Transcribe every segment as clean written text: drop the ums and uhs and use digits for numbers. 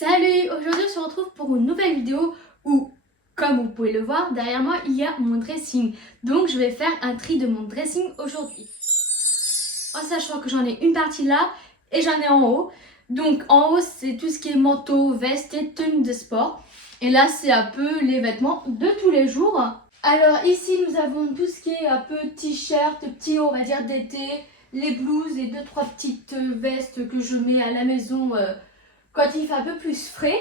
Salut! Aujourd'hui on se retrouve pour une nouvelle vidéo où, comme vous pouvez le voir, derrière moi il y a mon dressing. Donc je vais faire un tri de mon dressing aujourd'hui. En sachant que j'en ai une partie là et j'en ai en haut. Donc en haut c'est tout ce qui est manteau, veste et tenue de sport. Et là c'est un peu les vêtements de tous les jours. Alors ici nous avons tout ce qui est un peu t-shirt, petit on va dire d'été, les blouses et 2-3 petites vestes que je mets à la maison quand il fait un peu plus frais.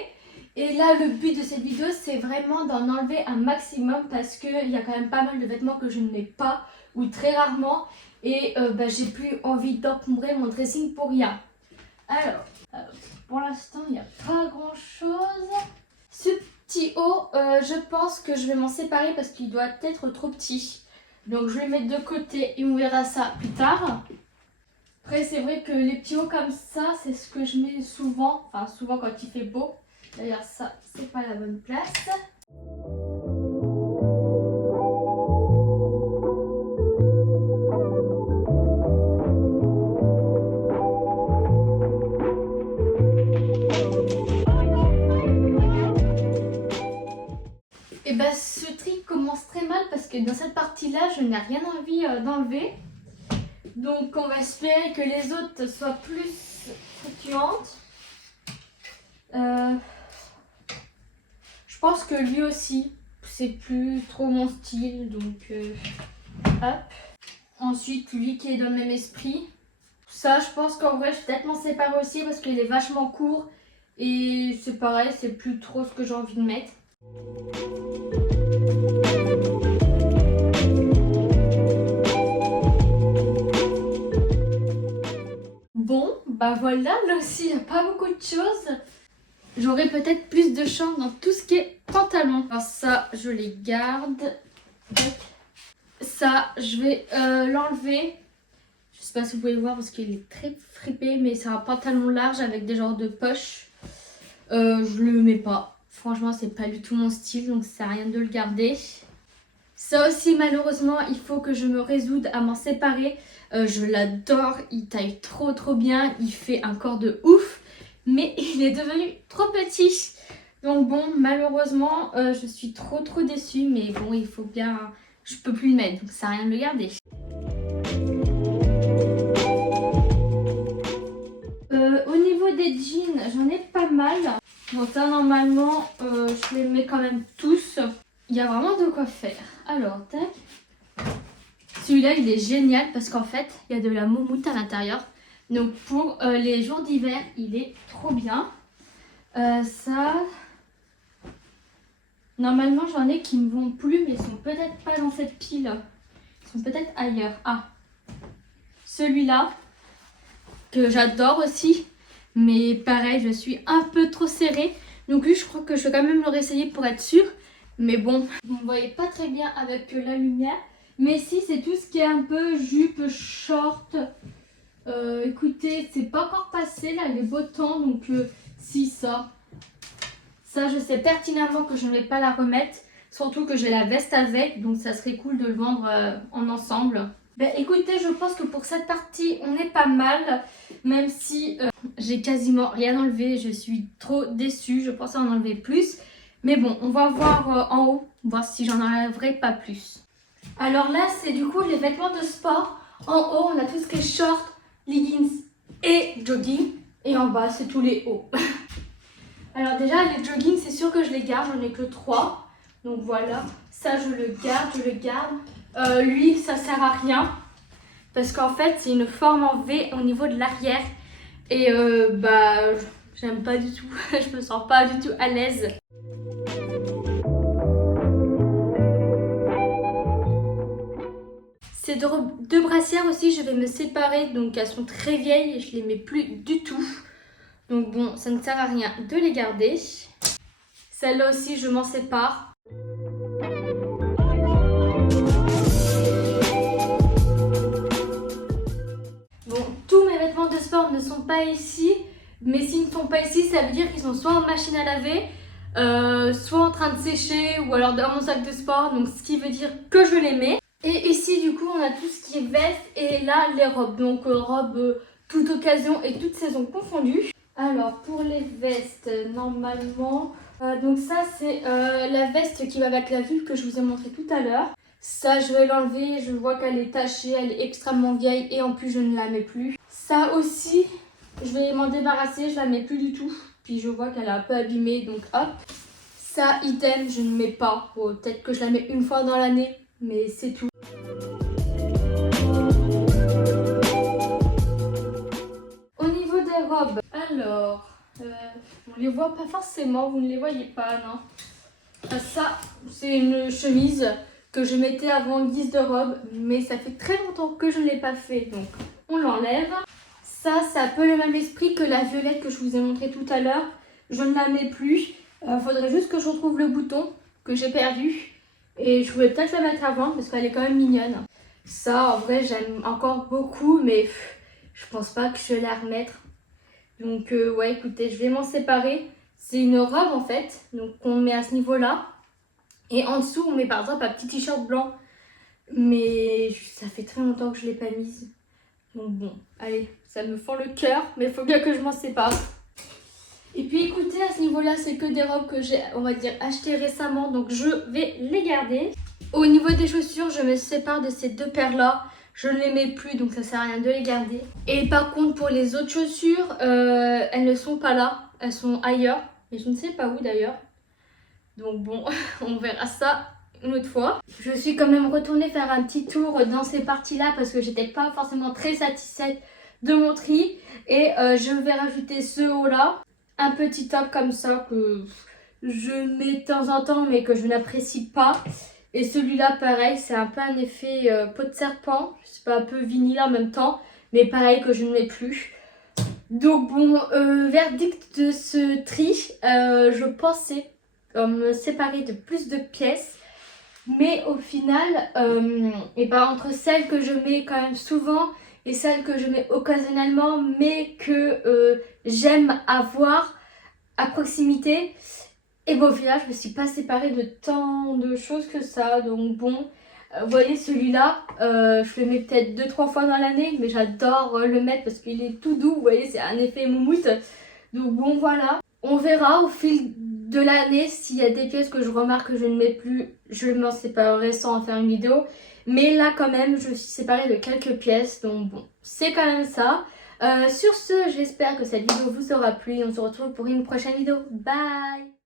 Et là le but de cette vidéo c'est vraiment d'en enlever un maximum parce qu'il y a quand même pas mal de vêtements que je ne mets pas ou très rarement et j'ai plus envie d'encombrer mon dressing pour rien. Alors pour l'instant il n'y a pas grand chose. Ce petit haut je pense que je vais m'en séparer parce qu'il doit être trop petit. Donc je vais le mettre de côté et on verra ça plus tard. Après c'est vrai que les petits hauts comme ça c'est ce que je mets souvent, enfin souvent quand il fait beau. D'ailleurs ça c'est pas la bonne place. Et ce tri commence très mal parce que dans cette partie là je n'ai rien envie d'enlever. Donc on va espérer que les autres soient plus fluctuantes. Je pense que lui aussi c'est plus trop mon style, donc hop. Ensuite lui qui est dans le même esprit. Ça je pense qu'en vrai je vais peut-être m'en séparer aussi parce qu'il est vachement court. Et c'est pareil, c'est plus trop ce que j'ai envie de mettre. Bon, voilà, là aussi il n'y a pas beaucoup de choses. J'aurai peut-être plus de chance dans tout ce qui est pantalon. Alors ça, je les garde. Ça, je vais l'enlever. Je sais pas si vous pouvez le voir parce qu'il est très fripé, mais c'est un pantalon large avec des genres de poches. Je le mets pas. Franchement, c'est pas du tout mon style, donc ça sert à rien de le garder. Ça aussi, malheureusement, il faut que je me résoudre à m'en séparer. Je l'adore, il taille trop bien, il fait un corps de ouf, mais il est devenu trop petit. Donc bon, malheureusement, je suis trop déçue, mais bon, il faut bien... Je peux plus le mettre, donc ça sert à rien de le garder. Au niveau des jeans, j'en ai pas mal. Donc ça, normalement, je les mets quand même tous. Il y a vraiment de quoi faire. Alors, tac. Celui-là, il est génial parce qu'en fait, il y a de la moumoute à l'intérieur. Donc pour les jours d'hiver, il est trop bien. Ça... Normalement, j'en ai qui me vont plus, mais ils sont peut-être pas dans cette pile. Ils sont peut-être ailleurs. Ah, celui-là, que j'adore aussi. Mais pareil, je suis un peu trop serrée. Donc lui, je crois que je vais quand même le réessayer pour être sûre. Mais bon, vous ne voyez pas très bien avec la lumière. Mais si, c'est tout ce qui est un peu jupe, short. Écoutez, c'est pas encore passé, là, il est beau temps. Donc si, ça. Ça, je sais pertinemment que je ne vais pas la remettre. Surtout que j'ai la veste avec. Donc ça serait cool de le vendre en ensemble. Écoutez, je pense que pour cette partie, on est pas mal. Même si j'ai quasiment rien enlevé. Je suis trop déçue. Je pensais en enlever plus. Mais bon, on va voir en haut. Voir si j'en enlèverai pas plus. Alors là, c'est du coup les vêtements de sport. En haut, on a tout ce qui est short, leggings et jogging. Et en bas, c'est tous les hauts. Alors déjà, les joggings, c'est sûr que je les garde. J'en ai que 3. Donc voilà. Ça, je le garde, lui, ça sert à rien. Parce qu'en fait, c'est une forme en V au niveau de l'arrière. Et j'aime pas du tout. Je me sens pas du tout à l'aise. Ces deux brassières aussi, je vais me séparer. Donc elles sont très vieilles et je les mets plus du tout. Donc bon, ça ne sert à rien de les garder. Celle-là aussi, je m'en sépare. Bon, tous mes vêtements de sport ne sont pas ici. Mais s'ils ne sont pas ici, ça veut dire qu'ils sont soit en machine à laver, soit en train de sécher ou alors dans mon sac de sport. Donc ce qui veut dire que je les mets. Et ici du coup on a tout ce qui est veste et là les robes. Donc robes toute occasion et toute saison confondues. Alors pour les vestes, normalement, donc ça c'est la veste qui va avec la vulve que je vous ai montré tout à l'heure. Ça je vais l'enlever, je vois qu'elle est tachée, elle est extrêmement vieille et en plus je ne la mets plus. Ça aussi, je vais m'en débarrasser, je la mets plus du tout. Puis je vois qu'elle est un peu abîmée, donc hop. Ça idem, je ne mets pas. Oh, peut-être que je la mets une fois dans l'année, mais c'est tout. Au niveau des robes, alors, on les voit pas forcément, vous ne les voyez pas, non? Ça, c'est une chemise que je mettais avant guise de robe, mais ça fait très longtemps que je ne l'ai pas fait, donc on l'enlève. Ça, c'est un peu le même esprit que la violette que je vous ai montré tout à l'heure. Je ne la mets plus. Faudrait juste que je retrouve le bouton que j'ai perdu. Et je voulais peut-être la mettre avant parce qu'elle est quand même mignonne. Ça, en vrai, j'aime encore beaucoup, mais je pense pas que je vais la remettre. Donc, ouais, écoutez, je vais m'en séparer. C'est une robe en fait, donc on met à ce niveau-là. Et en dessous, on met par exemple un petit t-shirt blanc. Mais ça fait très longtemps que je ne l'ai pas mise. Donc bon, allez, ça me fend le cœur, mais il faut bien que je m'en sépare. Et puis écoutez, à ce niveau-là, c'est que des robes que j'ai, on va dire, achetées récemment. Donc je vais les garder. Au niveau des chaussures, je me sépare de ces deux paires-là. Je ne les mets plus, donc ça sert à rien de les garder. Et par contre, pour les autres chaussures, elles ne sont pas là. Elles sont ailleurs. Et je ne sais pas où d'ailleurs. Donc bon, on verra ça une autre fois. Je suis quand même retournée faire un petit tour dans ces parties-là parce que j'étais pas forcément très satisfaite de mon tri. Et je vais rajouter ce haut-là. Un petit top comme ça que je mets de temps en temps mais que je n'apprécie pas. Et celui-là, pareil, c'est un peu un effet peau de serpent. Je sais pas, un peu vinyle en même temps. Mais pareil que je ne mets plus. Donc bon, verdict de ce tri, je pensais me séparer de plus de pièces. Mais au final, et ben entre celles que je mets quand même souvent et celles que je mets occasionnellement, mais que j'aime avoir à proximité, et ben au final, je me suis pas séparée de tant de choses que ça. Donc bon, vous voyez celui-là, je le mets peut-être 2-3 fois dans l'année, mais j'adore le mettre parce qu'il est tout doux. Vous voyez, c'est un effet moumoute. Donc bon, voilà. On verra au fil de l'année s'il y a des pièces que je remarque que je ne mets plus, je m'en séparerai sans en faire une vidéo. Mais là quand même, je suis séparée de quelques pièces, donc bon, c'est quand même ça. Sur ce, j'espère que cette vidéo vous aura plu. On se retrouve pour une prochaine vidéo. Bye!